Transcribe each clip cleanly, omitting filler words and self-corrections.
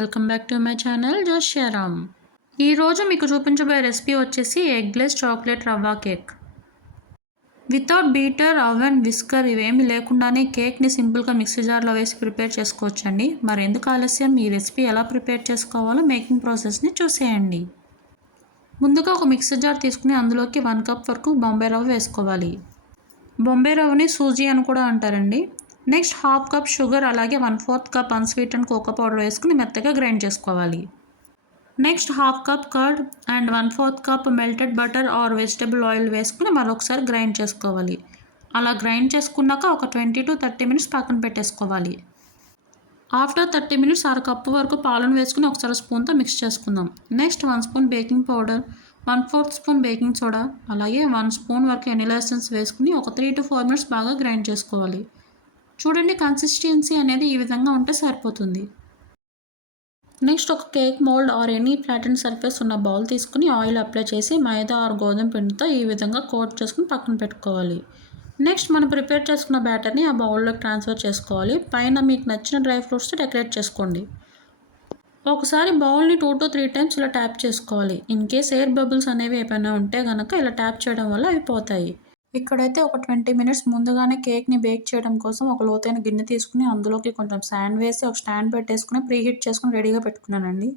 Welcome back to my channel జోష్యారామ్. ఈరోజు మీకు చూపించబోయే రెసిపీ వచ్చేసి eggless chocolate rava cake. Without beater, oven, whisker ఇవేమీ లేకుండానే కేక్ని సింపుల్గా మిక్సీ జార్లో వేసి ప్రిపేర్ చేసుకోవచ్చండి. మరి ఎందుకు ఆలస్యం, ఈ రెసిపీ ఎలా ప్రిపేర్ చేసుకోవాలో మేకింగ్ ప్రాసెస్ని చూసేయండి. ముందుగా ఒక మిక్సీ జార్ తీసుకుని అందులోకి 1 కప్ వరకు బొంబాయి రవ్వ వేసుకోవాలి. బొంబాయి రవ్వని సూజీ అని కూడా అంటారండి. నెక్స్ట్ 1/2 కప్ షుగర్, అలాగే 1/4 కప్ అన్స్వీటెండ్ కోకో పౌడర్ వేసుకుని మెత్తగా గ్రైండ్ చేసుకోవాలి. Next 1/2 cup curd and 1/4 cup melted butter are vegetable oil వేసుకుని మరొకసారి గ్రైండ్ చేసుకోవాలి. అలా గ్రైండ్ చేసుకున్నాక ఒక 20 to 30 మినిట్స్ పక్కన పెట్టేసుకోవాలి. ఆఫ్టర్ 30 మినిట్స్ 1/2 కప్పు వరకు పాలను వేసుకుని ఒకసారి స్పూన్తో మిక్స్ చేసుకుందాం. Next 1 spoon baking powder, 1/4 spoon baking soda, అలాగే 1 స్పూన్ వరకు వెనిలా ఎసెన్స్ వేసుకుని ఒక 3 to 4 మినిట్స్ బాగా గ్రైండ్ చేసుకోవాలి. చూడండి, కన్సిస్టెన్సీ అనేది ఈ విధంగా ఉంటే సరిపోతుంది. నెక్స్ట్ ఒక cake mould or any flatten surface ఉన్న బౌల్ తీసుకుని ఆయిల్ అప్లై చేసి మైదా ఆర్ గోధుమ పిండితో ఈ విధంగా కోట్ చేసుకుని పక్కన పెట్టుకోవాలి. నెక్స్ట్ మనం ప్రిపేర్ చేసుకున్న బ్యాటర్ని ఆ బౌల్లోకి ట్రాన్స్ఫర్ చేసుకోవాలి. పైన మీకు నచ్చిన డ్రై ఫ్రూట్స్తో డెకరేట్ చేసుకోండి. ఒకసారి బౌల్ని 2 to 3 టైమ్స్ ఇలా ట్యాప్ చేసుకోవాలి. ఇన్ కేస్ ఎయిర్ బబుల్స్ అనేవి ఏమైనా ఉంటే కనుక ఇలా ట్యాప్ చేయడం వల్ల అవి పోతాయి. ఇక్కడైతే ఒక 20 మినిట్స్ ముందుగానే కేక్ని బేక్ చేయడం కోసం ఒక లోతైన గిన్నె తీసుకుని అందులోకి కొంచెం శాండ్ వేసి ఒక స్టాండ్ పెట్టేసుకుని ప్రీహీట్ చేసుకుని రెడీగా పెట్టుకున్నానండి.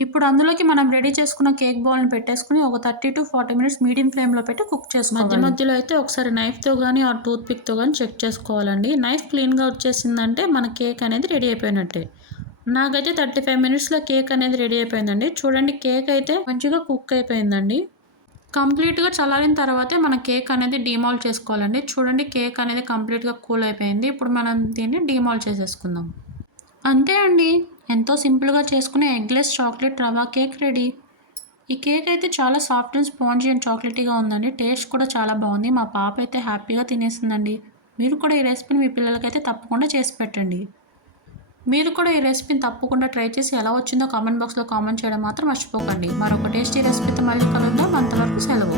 ఇప్పుడు అందులోకి మనం రెడీ చేసుకున్న కేక్ బౌల్ని పెట్టేసుకుని ఒక 30 to 40 మినిట్స్ మీడియం ఫ్లేమ్లో పెట్టి కుక్ చేసుకోవాలి. మధ్యలో అయితే ఒకసారి నైఫ్తో కానీ ఆ టూత్ పిక్తో కానీ చెక్ చేసుకోవాలండి. నైఫ్ క్లీన్గా వచ్చేసిందంటే మన కేక్ అనేది రెడీ అయిపోయినట్టే. నాకైతే 35 మినిట్స్లో కేక్ అనేది రెడీ అయిపోయిందండి. చూడండి, కేక్ అయితే మంచిగా కుక్ అయిపోయిందండి. కంప్లీట్గా చల్లారిన తర్వాతే మన కేక్ అనేది డీమాల్ట్ చేసుకోవాలండి. చూడండి, కేక్ అనేది కంప్లీట్గా కూల్ అయిపోయింది. ఇప్పుడు మనం దీన్ని డీమాల్ట్ చేసేసుకుందాం. అంతే అండి, ఎంతో సింపుల్గా చేసుకునే eggless chocolate rava cake ready. ఈ కేక్ అయితే చాలా సాఫ్ట్ అండ్ స్పాంజీ అండ్ చాక్లెటీగా ఉందండి. టేస్ట్ కూడా చాలా బాగుంది. మా పాప అయితే హ్యాపీగా తినేసిందండి. మీరు కూడా ఈ రెసిపీని మీ పిల్లలకైతే తప్పకుండా చేసి పెట్టండి. మీరు కూడా ఈ రెసిపీని తప్పకుండా ట్రై చేసి ఎలా వచ్చిందో కామెంట్ బాక్స్లో కామెంట్ చేయడం మాత్రం మర్చిపోకండి. మరొక టేస్టీ రెసిపీతో మళ్ళీ కలుద్దాం. అంతవరకు సెలవు.